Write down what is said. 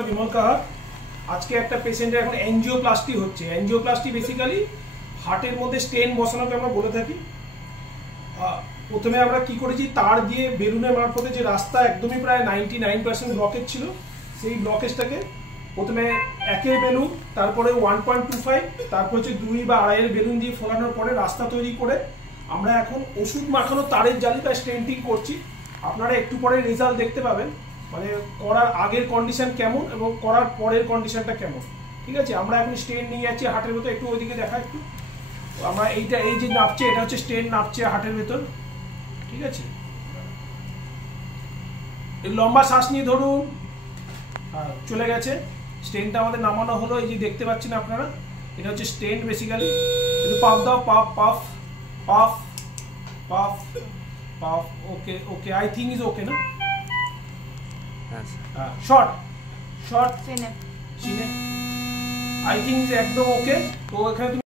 विमल कहार आज के एक पेशेंटर এখন एंजियोप्लास्टी হচ্ছে एंजियोप्लास्टी बेसिकली হার্টের মধ্যে স্টেন বসানোকে আমরা বলে থাকি। প্রথমে আমরা কি করেছি তার দিয়ে বেলুনের মারফতে যে রাস্তা একদমই প্রায় 99% ব্লকেজ ছিল সেই ব্লকেজটাকে প্রথমে একের বেলুন তারপরে 1.25 তারপর হচ্ছে 2 বা 2.5 এর বেলুন দিয়ে ফোলানোর পরে রাস্তা তৈরি করে আমরা এখন ওষুধ মাখানো তারের জালি বা স্টেন্টিং করছি। আপনারা একটু পরে রেজাল্ট দেখতে পাবেন মানে করার আগের কন্ডিশন কেমন এবং করার পরের কন্ডিশনটা কেমন। ঠিক আছে, আমরা এখন স্টেন নিয়ে যাচ্ছি হার্টের ভেতর, একটু ওইদিকে দেখা একটু। আমরা এইটা এই যে নাপছে এটা হচ্ছে স্টেন নাপছে হার্টের ভেতর। ঠিক আছে, লম্বা শ্বাস নিয়ে ধরুন, চলে গেছে স্টেনটা আমাদের নামানো হলো। এই যে দেখতে পাচ্ছেন আপনারা এটা হচ্ছে স্টেন বেসিক্যালি। একটু পাফ দাও, puff puff puff puff puff. Okay okay, I think is okay না? শর্ট শর্ট সিনে আই থিঙ্ক ইজ একদম ওকে। তো এখানে